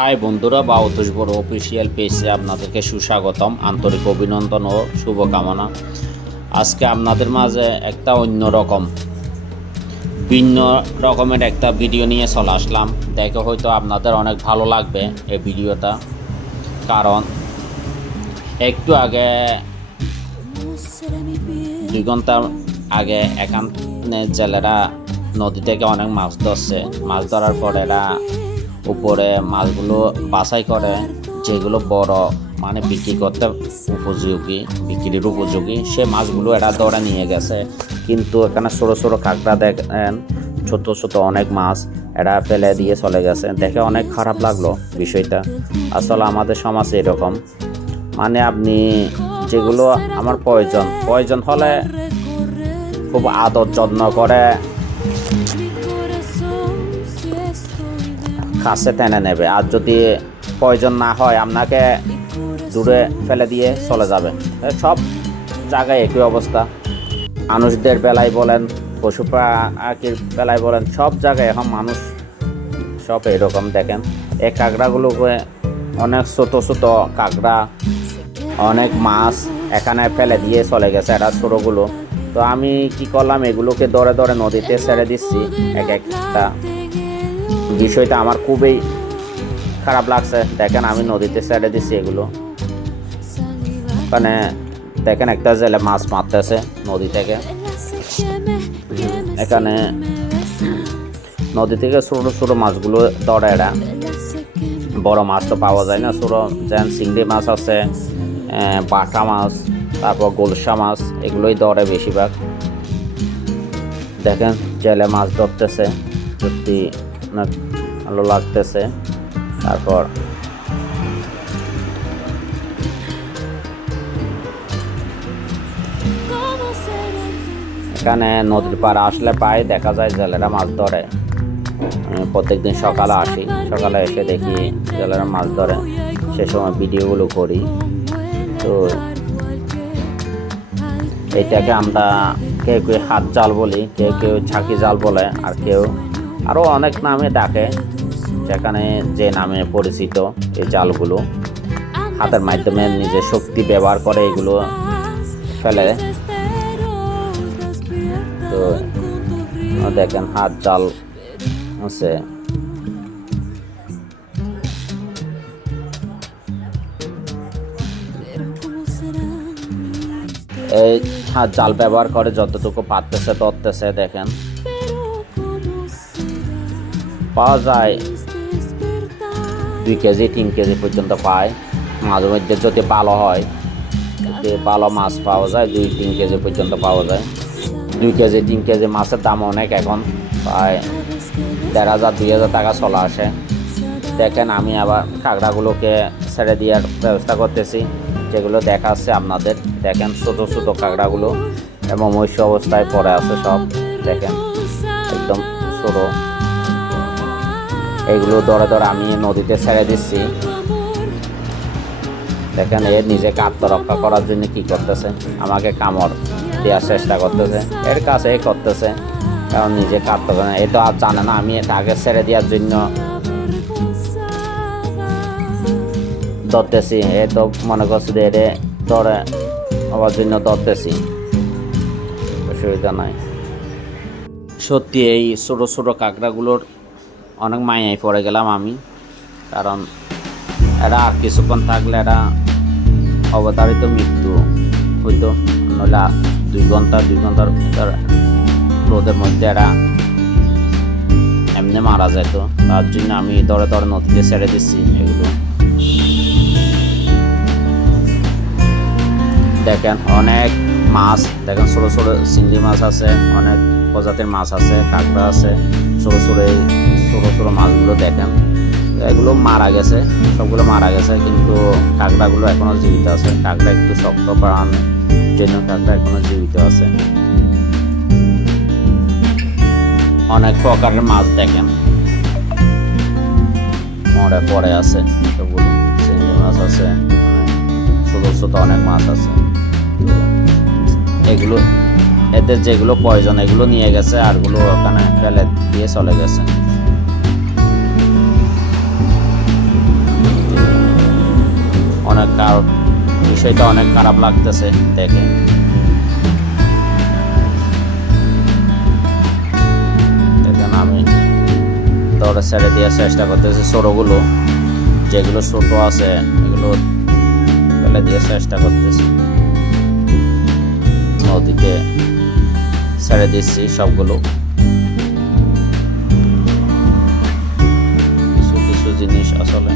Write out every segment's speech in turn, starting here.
High বন্ধুরা, বাউতুষ বড় official পেজে আপনাদেরকে সুস্বাগতম, আন্তরিক অভিনন্দন ও শুভকামনা। আজকে আপনাদের মাঝে একটা ভিন্ন রকমের একটা ভিডিও নিয়ে চলে আসলাম। দেখে হয়তো আপনাদের অনেক ভালো লাগবে এই ভিডিওটা, কারণ একটু আগে 2 ঘন্টা আগে এখানে জেলেরা নদী থেকে অনেক মাছ ধরছে। মাছ ধরার পরে এরা উপরে মাছগুলো বাছাই করে, যেগুলো বড় মানে বিক্রির উপযোগী সে মাছগুলো এরা ধরে নিয়ে গেছে। কিন্তু এখানে ছোটো ছোটো কাঁকড়া দেখেন, ছোট ছোট অনেক মাছ এরা ফেলে দিয়ে চলে গেছে। দেখে অনেক খারাপ লাগলো বিষয়টা। আসলে আমাদের সমাজে এরকম, মানে আপনি যেগুলো আমার প্রয়োজন হলে খুব আদর যত্ন করে কাছে টেনে নেবে, আর যদি প্রয়োজন না হয় আপনাকে দূরে ফেলে দিয়ে চলে যাবে। সব জায়গায় একই অবস্থা, মানুষদের বেলায় বলেন, পশু পাখির বেলায় বলেন, সব জায়গায় এখন মানুষ সব এরকম। দেখেন এই কাঁকড়াগুলোকে, অনেক ছোট ছোট কাঁকড়া, অনেক মাছ এখানে ফেলে দিয়ে চলে গেছে এরা ছোটোগুলো। তো আমি কি করলাম, এগুলোকে ধরে ধরে নদীতে ছেড়ে দিচ্ছি এক একটা। বিষয়টা আমার খুবই খারাপ লাগছে। দেখেন আমি নদীতে ছেড়ে দিচ্ছি এগুলো। ওখানে দেখেন একটা জেলে মাছ মারতেছে নদী থেকে। এখানে নদী থেকে ছোটো ছোটো মাছগুলো ধরে এরা, বড় মাছ তো পাওয়া যায় না। ছোটো যেন চিংড়ি মাছ আছে, বাটা মাছ, তারপর গোলসা মাছ, এগুলোই ধরে বেশিরভাগ। দেখেন জেলে মাছ ধরতেছে, সত্যি অনেক ভালো লাগতেছে। তারপর এখানে নদীর পাড়ে আসলে প্রায় দেখা যায় জেলেরা মাছ ধরে। প্রত্যেকদিন সকালে আসি, সকালে এসে দেখি জেলেরা মাছ ধরে, সে সময় ভিডিওগুলো করি। তো এইটাকে আমরা কেউ কেউ হাত জাল বলি, কেউ কেউ ঝাঁকি জাল বলে, আর কেউ আরও অনেক নামে ডাকে। যেখানে যে নামে পরিচিত এই জালগুলো, হাতের মাধ্যমে নিজের শক্তি ব্যবহার করে এগুলো ফেলে। তো দেখেন হাত জাল আছে। এই হাত জাল ব্যবহার করে যতটুকু পারতেছে ধরতেছে। দেখেন পাওয়া যায় 2 কেজি 3 কেজি পর্যন্ত পায়। মাঝে মধ্যে যদি ভালো হয়, যদি ভালো মাছ পাওয়া যায় 2-3 কেজি পর্যন্ত পাওয়া যায়। 2 কেজি 3 কেজি মাছের দাম অনেক, এখন প্রায় 1,500-2,000 টাকা চলে আসে। দেখেন আমি আবার কাঁকড়াগুলোকে ছেড়ে দেওয়ার ব্যবস্থা করতেছি, যেগুলো দেখাচ্ছে আপনাদের। দেখেন ছোটো ছোটো কাঁকড়াগুলো এবং মৎস্য অবস্থায় পড়ে আছে সব। দেখেন একদম ছোটো, এইগুলো ধরে ধরে আমি নদীতে ছেড়ে দিচ্ছি। দেখেন এর নিজেকে আত্মরক্ষা করার জন্য কি করতেছে, আমাকে কামড় দেওয়ার চেষ্টা করতেছে, এর কাছে করতেছে, কারণ নিজেকে আত্মরক্ষা। এ তো আর জানে না আমি এটা আগে ছেড়ে দেওয়ার জন্য ধরতেছি। এ তো মনে করছে যে এরে ধরে হওয়ার জন্য ধরতেছি, অসুবিধা নাই। সত্যি এই ছোটো ছোটো কাঁকড়াগুলোর অনেক মায়ায় পড়ে গেলাম আমি, কারণ এরা কিছুক্ষণ থাকলে এরা অবধারিত মৃত্যু হইতো। নইলে 2 ঘন্টার ভিতর রোদের মধ্যে এরা এমনি মারা যেত। তার জন্য আমি ধরে ধরে নদীতে ছেড়ে দিচ্ছি এগুলো। দেখেন অনেক মাছ, দেখেন ছোটো ছোটো চিংড়ি মাছ আছে, অনেক প্রজাতির মাছ আছে, কাঁকড়া আছে, ছোটো ছোটো মাছগুলো দেখেন। এগুলো মারা গেছে, সবগুলো মারা গেছে, কিন্তু কাঁকড়াগুলো এখনো জীবিত আছে। কাঁকড়া একটু শক্ত প্রাণ, জন্য কাঁকড়া এখনো জীবিত আছে। অনেক প্রকারের মাছ দেখেন মরে পড়ে আছে, সবগুলো চিংড়ি মাছ আছে, ছোট ছোট অনেক মাছ আছে। এগুলো এদের যেগুলো প্রয়োজন এগুলো নিয়ে গেছে, আরগুলো ওখানে ফেলে দিয়ে চলে গেছে। বিষয়টা অনেক খারাপ লাগতেছে দেখে। দেখেন আমি দৌড়ে ছেড়ে দেওয়ার চেষ্টা করতেছি, ছোটগুলো যেগুলো ছোট আছে এগুলো ফেলে দেওয়ার চেষ্টা করতেছি, নদীতে ছেড়ে দিচ্ছি সবগুলো। কিছু কিছু জিনিস আসলে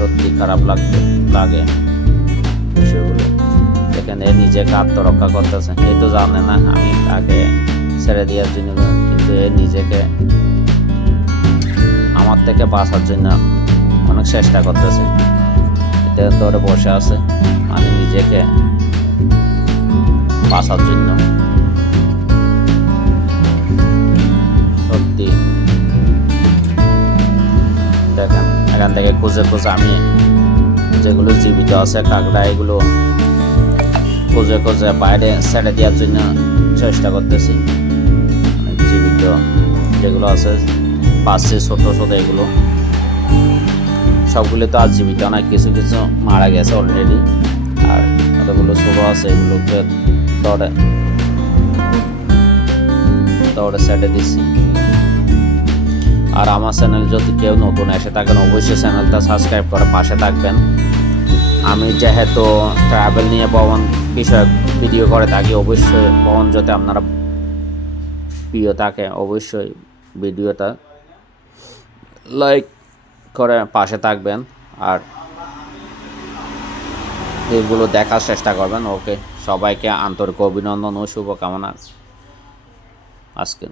সত্যি খারাপ লাগে বিষয়গুলো। দেখেন এ নিজেকে আত্মরক্ষা করতেছে, এই তো জানে না আমি তাকে ছেড়ে দেওয়ার জন্য, কিন্তু এ নিজেকে আমার থেকে বাঁচার জন্য অনেক চেষ্টা করতেছে। এটা ধরে বসে আছে মানে নিজেকে বাঁচার জন্য। সত্যি দেখেন এখান থেকে খুঁজে খুঁজে আমি যেগুলো জীবিত আছে কাঁকড়া এগুলো খুঁজে খুঁজে বাইরে ছেড়ে দেওয়ার জন্য চেষ্টা করতেছি। জীবিত যেগুলো আছে পাচ্ছি ছোট ছোট এগুলো সবগুলো তো আর জীবিত না, কিছু কিছু মারা গেছে অলরেডি, আর কতগুলো ছোট আছে এগুলোকে দৌড়ে ছেড়ে দিচ্ছি। আর আমার চ্যানেল যদি কেউ নতুন এসে থাকেন অবশ্যই চ্যানেলটা সাবস্ক্রাইব করে পাশে থাকবেন। আমি যেহেতু ট্রাভেল নিয়ে ভ্রমণ বিষয়ক ভিডিও করে থাকি, অবশ্যই ভ্রমণ যাতে আপনারা প্রিয় থাকে অবশ্যই ভিডিওটা লাইক করে পাশে থাকবেন আর এগুলো দেখার চেষ্টা করবেন। ওকে, সবাইকে আন্তরিক অভিনন্দন ও শুভকামনা আজকে।